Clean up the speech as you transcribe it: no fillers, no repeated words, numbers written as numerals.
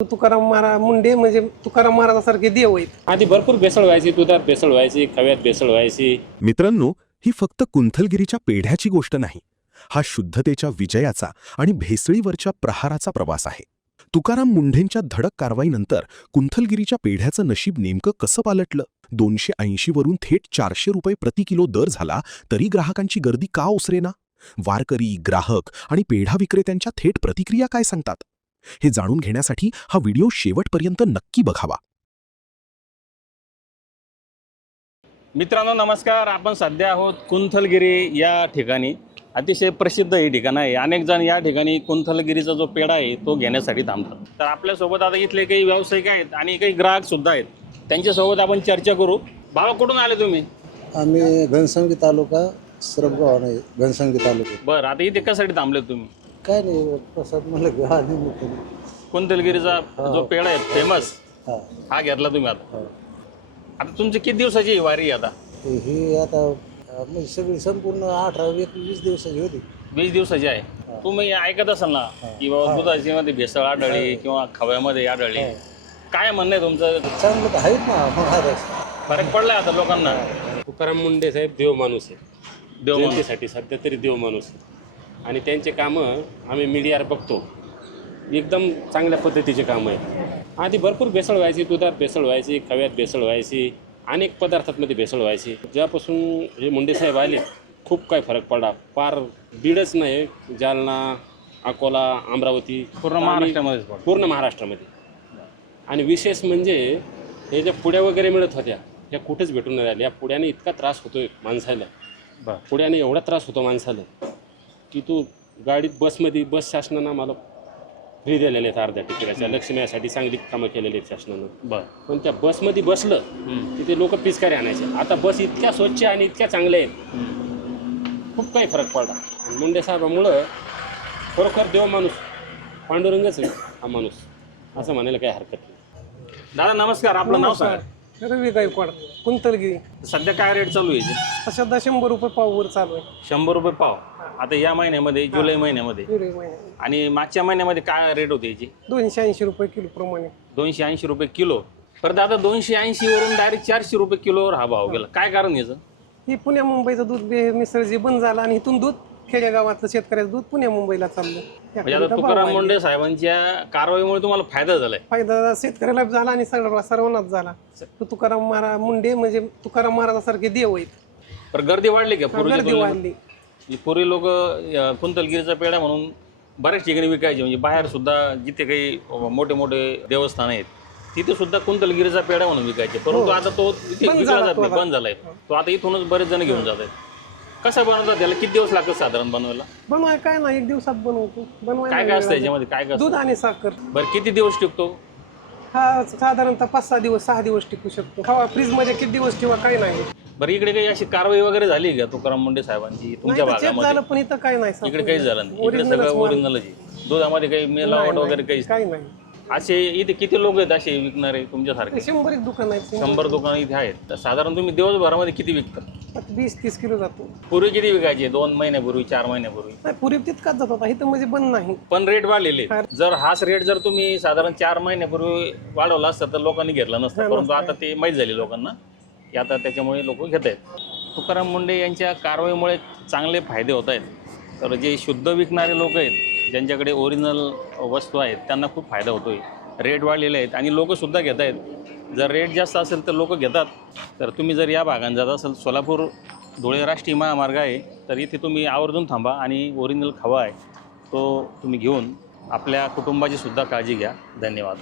तुकाराम महाराज मुंडे म्हणजे तुकाराम महाराजासारखे देव आहेत. आधी भरपूर भेसळ व्हायची, दुधात भेसळ व्हायची, खव्यात भेसळ व्हायची. मित्रांनो, ही फक्त कुंथलगिरीच्या पेढ्याची गोष्ट नाही. हा शुद्धतेच्या विजयाचा आणि भेसळीवरच्या प्रहाराचा प्रवास आहे. तुकाराम मुंढेंच्या धडक कारवाईनंतर कुंथलगिरीच्या पेढ्याचं नशीब नेमकं कसं पालटलं? 280 वरून थेट 400 रुपये प्रति किलो दर झाला तरी ग्राहकांची गर्दी का ओसरेना? वारकरी, ग्राहक आणि पेढा विक्रेत्यांच्या थेट प्रतिक्रिया काय सांगतात? हे जाणून घेण्यासाठी हा व्हिडिओ शेवटपर्यंत नक्की बघावा. मित्रांनो नमस्कार. आपण सध्या आहोत कुंथलगिरी या ठिकाणी. अतिशय प्रसिद्ध हे ठिकाण आहे. अनेक जण या ठिकाणी कुंथलगिरीचा जो पेढा आहे तो घेण्यासाठी थांबतात. तर आपल्यासोबत आता इथले काही व्यावसायिक आहेत आणि काही ग्राहक सुद्धा आहेत. त्यांच्यासोबत आपण चर्चा करू. बाबा, कुठून आले तुम्ही? आम्ही घनसंगी तालुका सरबगाव नाही, घनसंगी तालुका. बरं, आता इथे कशासाठी थांबले तुम्ही? काय नाही, प्रसाद म्हणलं घ्या निमित्ताने. कुंथलगिरीचा जो पेढा आहे फेमस, हा हा घेतला तुम्ही आता. आता तुमची किती दिवसाची ही वारी आहे? आता ही आता म्हणजे सगळी संपूर्ण 18-20 दिवसाची होती. 20 दिवसाची आहे. तुम्ही ऐकत असाल ना की बाबा दुधाची मध्ये भेसळ आढळली किंवा खव्यामध्ये आढळली. काय म्हणणं आहे तुमचं? चांगलं तर आहेत ना, मग आता फरक पडलाय आता लोकांना? तुकाराम मुंडे साहेब देव माणूस आहे. देव जनतेसाठी सध्या तरी देव माणूस आहे. आणि त्यांचे कामं आम्ही मीडियावर बघतो, एकदम चांगल्या पद्धतीचे कामं आहेत. आधी भरपूर भेसळ व्हायची, दुधात भेसळ व्हायची, खव्यात भेसळ व्हायची, अनेक पदार्थांमध्ये भेसळ व्हायची. जेव्हापासून हे मुंडे साहेब आले खूप काय फरक पडला. फार बीडच नाही, जालना, अकोला, अमरावती, पूर्ण महाराष्ट्रामध्ये पूर्ण महाराष्ट्रामध्ये. आणि विशेष म्हणजे हे ज्या पुड्या वगैरे मिळत होत्या ह्या कुठेच भेटून नाही राहिल्या. या पुड्याने इतका त्रास होतोय माणसाला. पुड्याने एवढा त्रास होतो माणसाला की तू गाडीत बस शासनानं मला फ्री दिलेले आहेत अर्ध्या तिकिटाच्या. लक्ष्मीसाठी चांगली कामं केलेली आहेत शासनानं. पण त्या बसमध्ये बसलं तिथे लोक पिचकारी आणायचे. आता बस इतक्या स्वच्छ आणि इतक्या चांगल्या आहेत, खूप काही फरक पडला. मुंडे साहेबामुळं खरोखर देव माणूस, पांडुरंगच आहे हा माणूस, असं म्हणायला काही हरकत नाही. दादा नमस्कार. आपलं नाव सांगा. रवी गायकवाड, कुंथलगिरी. सध्या काय रेट चालू आहे? सध्या 100 रुपये पाववर चालू आहे. 100 रुपये पाव. आता या महिन्यामध्ये, जुलै महिन्यामध्ये, जुलै महिन्यात आणि मागच्या महिन्यामध्ये काय रेट होते याची? 280 रुपये किलो प्रमाणे. 280 रुपये किलो. परत आता 280 वरून डायरेक्ट 400 रुपये किलोवर हा भाव गेला. काय कारण याचं? ही पुण्या मुंबईचं दूध मिसळ जे बंद झालं आणि इथून दूध खेडेगावातलं शेतकऱ्याचं दूध पुण्या मुंबईला चाललं. म्हणजे आता तुकाराम मुंडे साहेबांच्या कारवाईमुळे तुम्हाला फायदा झालाय? फायदा शेतकऱ्याला झाला आणि सर्वांनाच झाला. तुकाराम महाराज मुंडे म्हणजे तुकाराम महाराजासारखे देव आहेत. पण गर्दी वाढली का? गर्दी वाढली. पूर्वी लोक कुंथलगिरीचा पेढा म्हणून बऱ्याच ठिकाणी विकायचे. म्हणजे बाहेर सुद्धा जिथे काही मोठे मोठे देवस्थान आहेत तिथे सुद्धा कुंथलगिरीचा पेढा म्हणून विकायचे. परंतु आता तो इथे विकला जात नाही, बंद झालाय. तो आता इथूनच बरेच जण घेऊन जात आहेत. कसा बनवतात? त्याला किती दिवस लागतात साधारण बनवायला? काय नाही, 1 दिवसात बनवतो. काय काय असतं याच्यामध्ये? काय काय दूध आणि साखर. बरं, किती दिवस टिकतो हा? साधारणतः 5-6 दिवस, 6 दिवस टिकू शकतो. हवा फ्रीज मध्ये किती दिवस ठेवा काही नाही. बरं, इकडे काही अशी कारवाई वगैरे झाली का तुकाराम मुंडे साहेबांची तुमच्या चेक झालं भागामध्ये? पण इथं काही नाही. इकडे काहीच झालं नाही. इकडे सगळं ओरिजिनलच आहे. दुधामध्ये काही मिलावट वगैरे काहीच काही नाही. असे इथे किती लोक आहेत असे विकणारे तुमच्यासारखे? 100 दुकान आहेत. 100 दुकानं इथे आहेत. तर साधारण तुम्ही दिवसभरामध्ये किती विकता? 20-30 किलो जातो. पूर्वी किती विकायचे? 2 महिन्यापूर्वी, 4 महिन्यापूर्वी? नाही, पूर्वी तितकाच जात होता. इथं म्हणजे बंद नाही. पण रेट वाढलेले. जर हाच रेट जर तुम्ही साधारण 4 महिन्यापूर्वी वाढवला असता तर लोकांनी घेतला नसतं. परंतु आता ते माहीत झाले लोकांना की आता त्याच्यामुळे लोक घेत आहेत. तुकाराम मुंडे यांच्या कारवाईमुळे चांगले फायदे होत आहेत. तर जे शुद्ध विकणारे लोक आहेत, ज्यांच्याकडे ओरिजिनल वस्तू आहेत, त्यांना खूप फायदा होतो आहे. रेट वाढलेले आहेत आणि लोकंसुद्धा घेत आहेत. जर रेट जास्त असेल तर लोक घेतात. तर तुम्ही जर या भागात जात असाल, सोलापूर धुळे राष्ट्रीय महामार्ग आहे, तर इथे तुम्ही आवर्जून थांबा आणि ओरिजिनल खवा आहे तो तुम्ही घेऊन आपल्या कुटुंबाची सुद्धा काळजी घ्या. धन्यवाद.